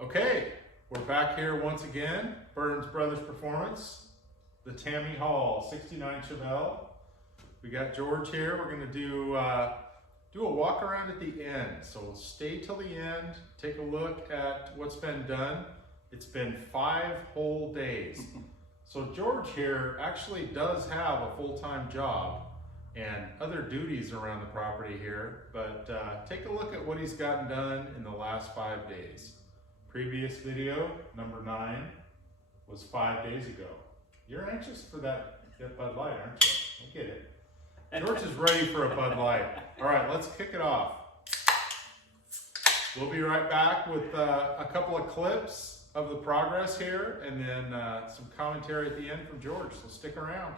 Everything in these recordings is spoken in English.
Okay, we're back here once again. Burns Brothers Performance, the Tammy Hall 69 Chevelle. We got George here. We're gonna do a walk around at the end. So stay till the end, take a look at what's been done. It's been 5 whole days. So George here actually does have a full-time job and other duties around the property here, but take a look at what he's gotten done in the last 5 days. Previous video, number 9, was 5 days ago. You're anxious for that Bud Light, aren't you? I get it. George is ready for a Bud Light. All right, let's kick it off. We'll be right back with a couple of clips of the progress here and then some commentary at the end from George, so stick around.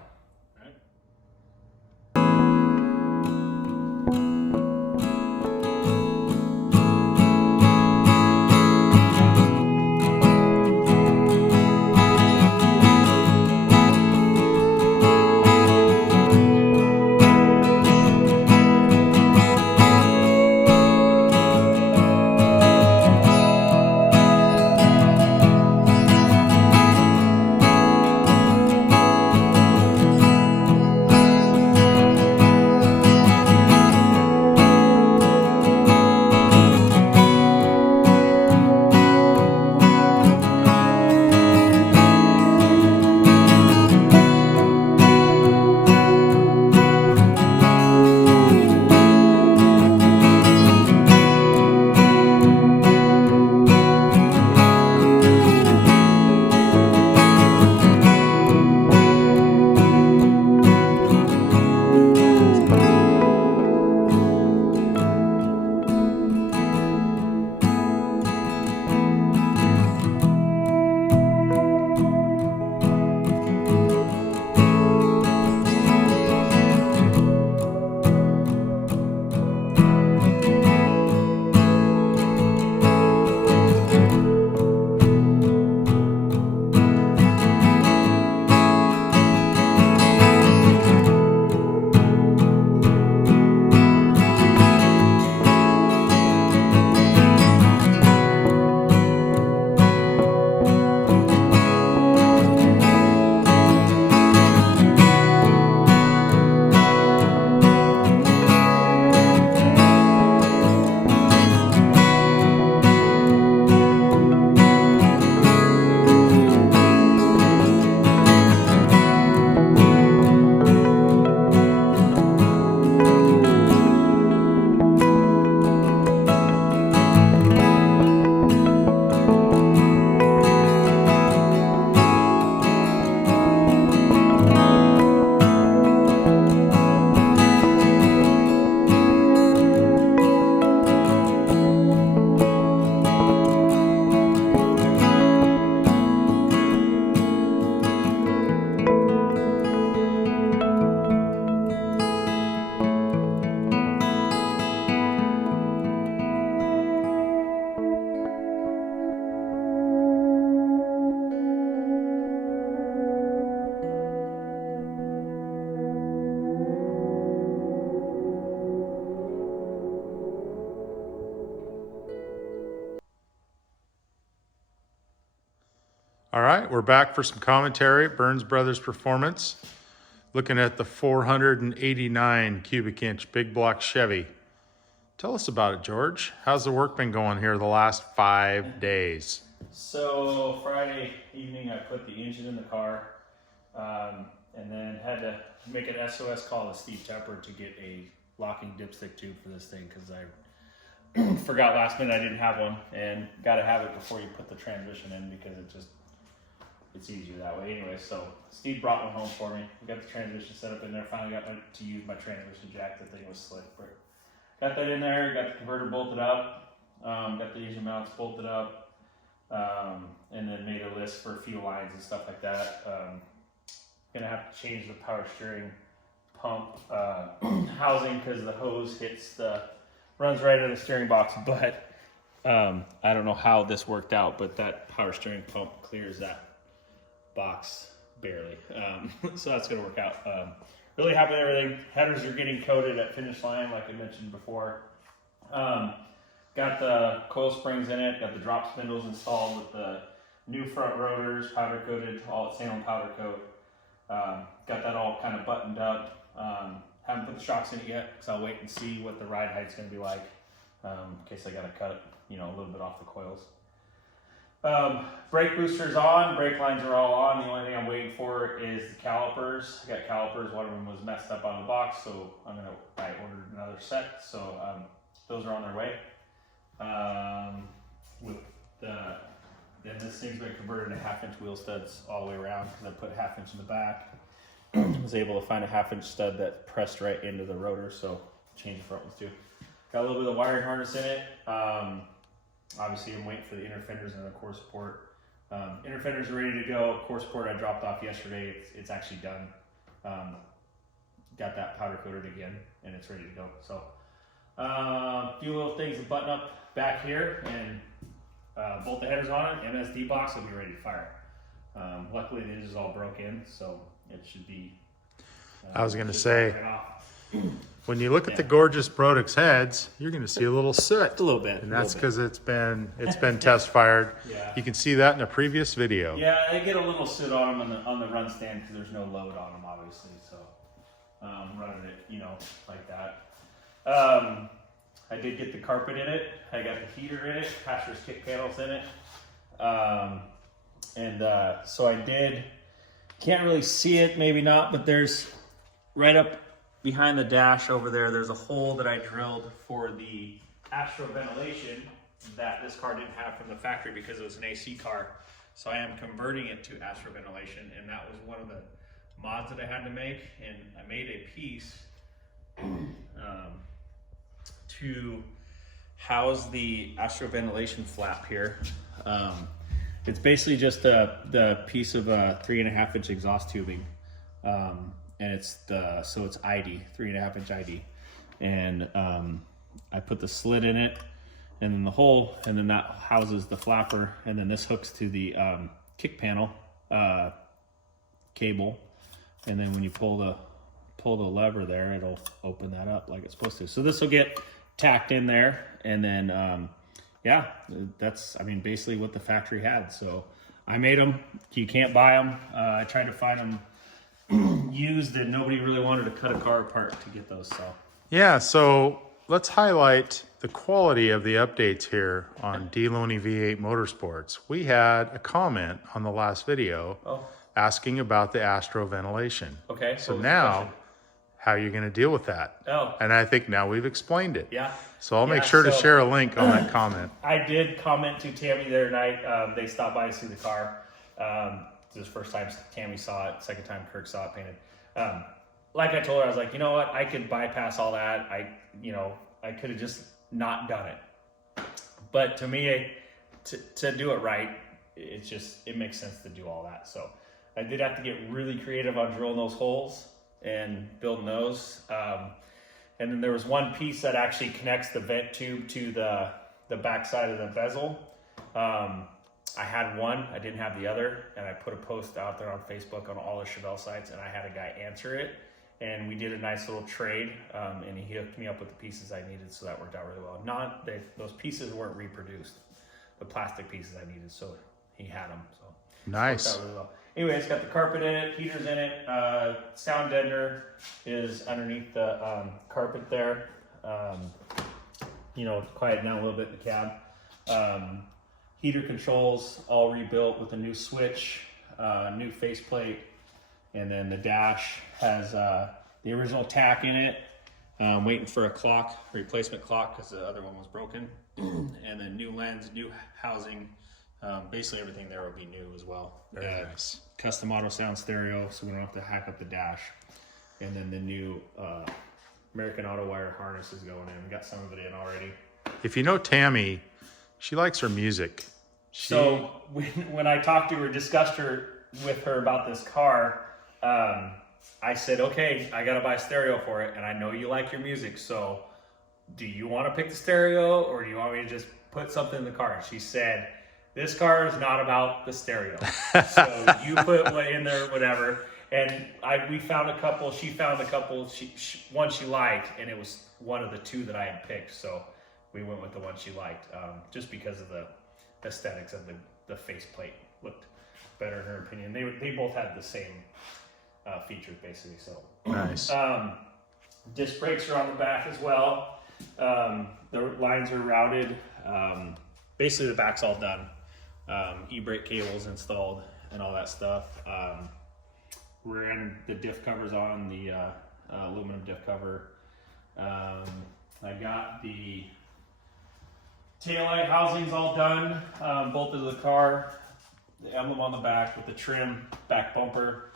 All right, we're back for some commentary. Burns Brothers Performance, looking at the 489 cubic inch big block Chevy. Tell us about it, George. How's the work been going here the last 5 days? So Friday evening, I put the engine in the car, and then had to make an SOS call to Steve Tepper to get a locking dipstick tube for this thing because I forgot last minute I didn't have one, and got to have it before you put the transmission in because it's easier that way anyway. So Steve brought one home for me. We got the transmission set up in there. Finally got to use my transmission jack. The thing was slick. Got that in there. Got the converter bolted up. Got the engine mounts bolted up. And then made a list for fuel lines and stuff like that. Gonna have to change the power steering pump housing because the hose runs right in the steering box. But I don't know how this worked out, but that power steering pump clears that box barely. So that's gonna work out. Really happy with everything. Headers are getting coated at finish line, like I mentioned before. got the coil springs in it, got the drop spindles installed with the new front rotors, powder coated, all at Salem powder coat. Got that all kind of buttoned up. Haven't put the shocks in it yet, because I'll wait and see what the ride height's going to be like, in case I got to cut, a little bit off the coils. Brake booster's on, brake lines are all on. The only thing I'm waiting for is the calipers. I got calipers, one of them was messed up on the box, so I ordered another set, so those are on their way. Then this thing's been converted to 1/2-inch wheel studs all the way around, because I put 1/2 inch in the back. Was able to find a 1/2-inch stud that pressed right into the rotor, so change the front ones too. Got a little bit of wiring harness in it. Obviously, I'm waiting for the inner fenders and the core support. Inner fenders are ready to go. Core support I dropped off yesterday. It's actually done. Got that powder coated again, and it's ready to go. So, a few little things to button up back here, and bolt the headers on it. MSD box will be ready to fire. Luckily, the hinge is all broke in, so it should be. I was going to say, when you look at the gorgeous Brodix heads, you're going to see a little soot. A little bit. And that's because it's been test fired. Yeah. You can see that in a previous video. Yeah, they get a little soot on them on the run stand, because there's no load on them, obviously. So, running it, like that. I did get the carpet in it. I got the heater in it. Pastor's kick panels in it. So I did. Can't really see it, maybe not, but there's right up behind the dash over there, there's a hole that I drilled for the Astro ventilation that this car didn't have from the factory because it was an AC car. So I am converting it to Astro ventilation, and that was one of the mods that I had to make. And I made a piece to house the Astro ventilation flap here. It's basically just the piece of 3.5-inch exhaust tubing. And it's it's ID, 3.5-inch ID. And I put the slit in it, and then the hole, and then that houses the flapper, and then this hooks to the kick panel cable. And then when you pull the lever there, it'll open that up like it's supposed to. So this will get tacked in there, and then that's basically what the factory had. So I made them. You can't buy them. I tried to find them used, and nobody really wanted to cut a car apart to get those. So let's highlight the quality of the updates here on D. Loney V8 Motorsports. We had a comment on the last video asking about the Astro ventilation. Okay. So now, how are you going to deal with that? And I think now we've explained it. Yeah. So I'll make sure to share a link on that comment. I did comment to Tammy the other night. They stopped by to see the car. This is the first time Tammy saw it, second time Kirk saw it painted. Like I told her, I was like, you know what? I could bypass all that. I could have just not done it. But to me, to do it right, it makes sense to do all that. So I did have to get really creative on drilling those holes and building those. And then there was one piece that actually connects the vent tube to the back side of the bezel. I had one, I didn't have the other, and I put a post out there on Facebook on all the Chevelle sites, and I had a guy answer it, and we did a nice little trade, and he hooked me up with the pieces I needed, so that worked out really well. Those pieces weren't reproduced, the plastic pieces I needed, so he had them. So nice. Worked out really well. Anyway, it's got the carpet in it, heaters in it, sound deadener is underneath the carpet there. Quiet down a little bit in the cab. Heater controls all rebuilt with a new switch, new faceplate, and then the dash has the original tack in it. Waiting for a replacement clock because the other one was broken. And then new lens, new housing. Basically everything there will be new as well. Very nice. Custom auto sound stereo, so we don't have to hack up the dash. And then the new American Auto Wire harness is going in. We got some of it in already. If you know Tammy, she likes her music. So when I talked to her, discussed with her about this car, I said, okay, I got to buy a stereo for it. And I know you like your music. So do you want to pick the stereo, or do you want me to just put something in the car? And she said, this car is not about the stereo. So you put what in there, whatever. And we found a couple, she found a couple, one she liked, and it was one of the two that I had picked. So we went with the one she liked, just because of the aesthetics of the faceplate looked better in her opinion. They both had the same features basically. So Nice. Disc brakes are on the back as well. The lines are routed. Basically the back's all done. E-brake cables installed and all that stuff. Rear end, the diff cover's on, the aluminum diff cover. I got the taillight housings all done, bolted to the car, the emblem on the back with the trim, back bumper.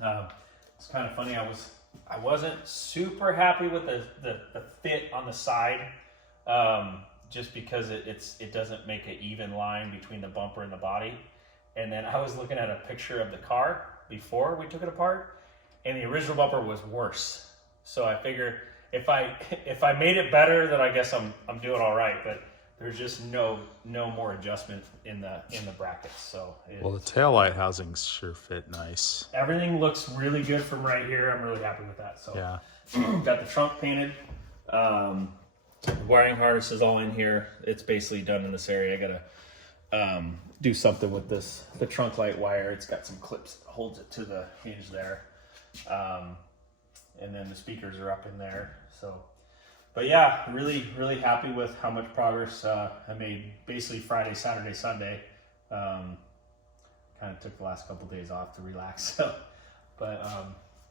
It's kind of funny, I wasn't super happy with the fit on the side, just because it doesn't make an even line between the bumper and the body. And then I was looking at a picture of the car before we took it apart, and the original bumper was worse. So I figure if I made it better, then I guess I'm doing all right. But there's just no more adjustment in the brackets. So Well, the taillight housings sure fit nice. everything looks really good from right here. I'm really happy with that. So Yeah. got the trunk painted. The wiring harness is all in here. It's basically done in this area. I gotta do something with the trunk light wire. It's got some clips that holds it to the hinge there. And then the speakers are up in there. So, but yeah, really happy with how much progress I made basically Friday, Saturday, Sunday. Kind of took the last couple days off to relax. So, but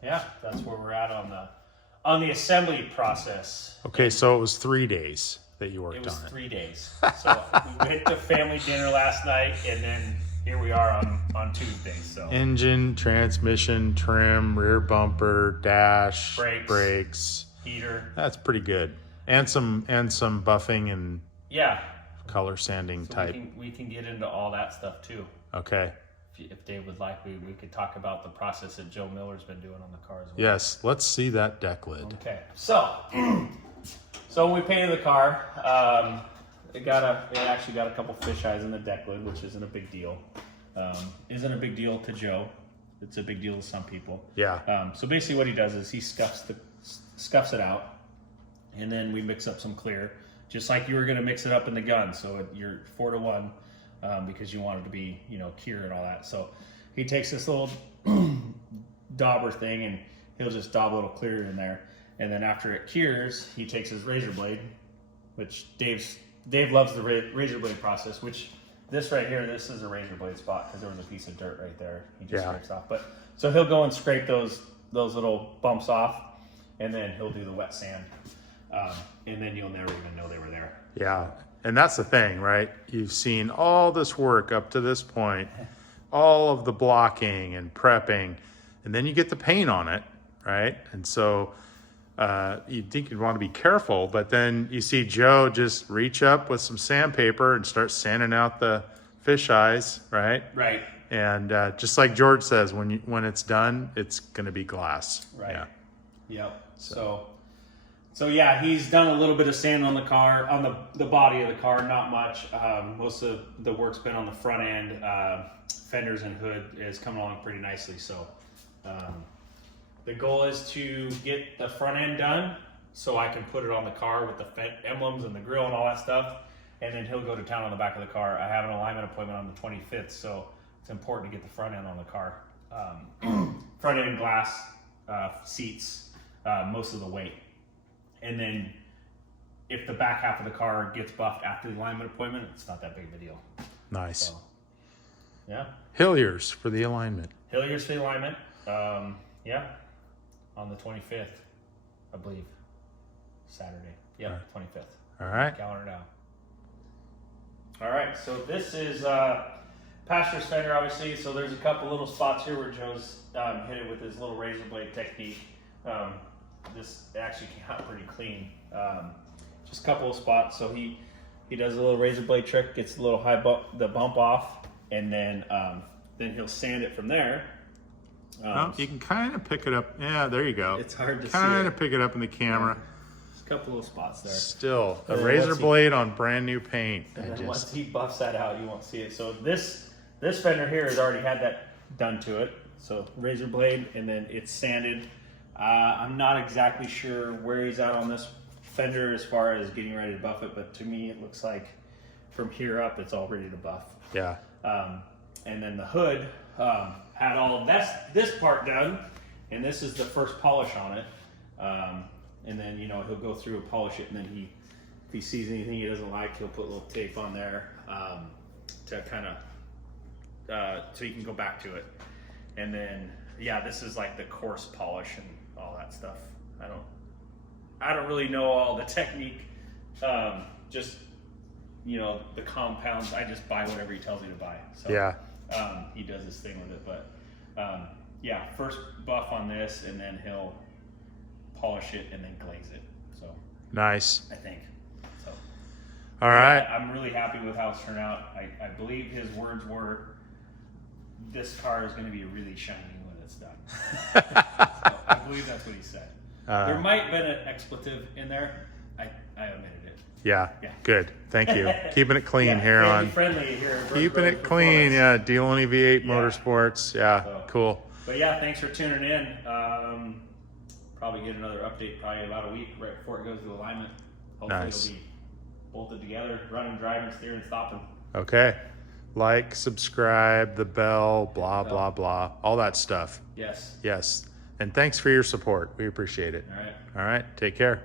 yeah, that's where we're at on the assembly process. Okay, so it was 3 days that you worked It was on it. 3 days. So we went to family dinner last night, and then here we are on Tuesday. So Engine, transmission, trim, rear bumper, dash, Brakes. Heater. That's pretty good. And some buffing and Yeah. color sanding So type. we can get into all that stuff too. Okay. If Dave would like, we could talk about the process that Joe Miller's been doing on the car as well. Yes, let's see that deck lid. Okay, so when we painted the car, it actually got a couple fish eyes in the deck lid, which isn't a big deal. Isn't a big deal to Joe. It's a big deal to some people. Yeah. So basically, what he does is he scuffs it out, and then we mix up some clear, just like you were going to mix it up in the gun. So you're 4-to-1. Because you want it to be, cure and all that. So he takes this little dauber thing and he'll just daub a little clear in there. And then after it cures, he takes his razor blade, which Dave loves the razor blade process, which this right here, this is a razor blade spot because there was a piece of dirt right there. He just scrapes off. But so he'll go and scrape those little bumps off, and then he'll do the wet sand. And then you'll never even know they were there. Yeah. And that's the thing, right? You've seen all this work up to this point, all of the blocking and prepping, and then you get the paint on it, right? And so you'd think you'd want to be careful, but then you see Joe just reach up with some sandpaper and start sanding out the fish eyes, right? Right. And just like George says, when it's done, it's going to be glass. Right. Yeah. Yep. So yeah, he's done a little bit of sand on the car, on the body of the car, not much. Most of the work's been on the front end. Fenders and hood is coming along pretty nicely. So the goal is to get the front end done so I can put it on the car with the emblems and the grill and all that stuff. And then he'll go to town on the back of the car. I have an alignment appointment on the 25th, so it's important to get the front end on the car. Front end glass, seats, most of the weight. And then if the back half of the car gets buffed after the alignment appointment, it's not that big of a deal. Nice. So, yeah. Hillyers for the alignment. Hillyer's for the alignment. Yeah. On the 25th, I believe. Saturday. Yeah, All 25th. All right. Calendar now. All right, so this is passenger fender, obviously. So there's a couple little spots here where Joe's hit it with his little razor blade technique. This actually came out pretty clean. Just a couple of spots. So he does a little razor blade trick, gets the little the bump off, and then he'll sand it from there. You can kind of pick it up. Yeah, there you go. It's hard to see. Kind of pick it up in the camera. Just a couple of spots there. Still, a And then razor once he- blade on brand new paint. And then once he buffs that out, you won't see it. So this fender here has already had that done to it. So razor blade, and then it's sanded. I'm not exactly sure where he's at on this fender as far as getting ready to buff it, but to me it looks like from here up it's all ready to buff. Yeah. And then the hood had all of this part done, and this is the first polish on it. And then, you know, he'll go through and polish it, and then if he sees anything he doesn't like, he'll put a little tape on there to kind of so he can go back to it. And then, yeah, this is like the coarse polish and all that stuff. I don't really know all the technique. Just, you know, the compounds. I just buy whatever he tells me to buy. So, Yeah. He does his thing with it, but yeah, first buff on this, and then he'll polish it and then glaze it. So Nice. I think so. All right. I'm really happy with how it's turned out. I believe his words were, "This car is going to be really shiny when it's done." So I believe that's what he said. There might have been an expletive in there. I omitted it. Yeah. Yeah. Good. Thank you. Keeping it clean Yeah, here family on. friendly here. at Burns Keeping Brothers it clean. Performance. Yeah. Dealing V8 Yeah. Motorsports. Yeah. So- Cool. But yeah, thanks for tuning in. Probably get another update probably about a week right before it goes to alignment. Hopefully Nice. it'll be bolted together, running, driving, steering, stopping. Okay. Like, subscribe, the bell, blah, bell. blah, blah. All that stuff. Yes. Yes. And thanks for your support. We appreciate it. All right. All right. Take care.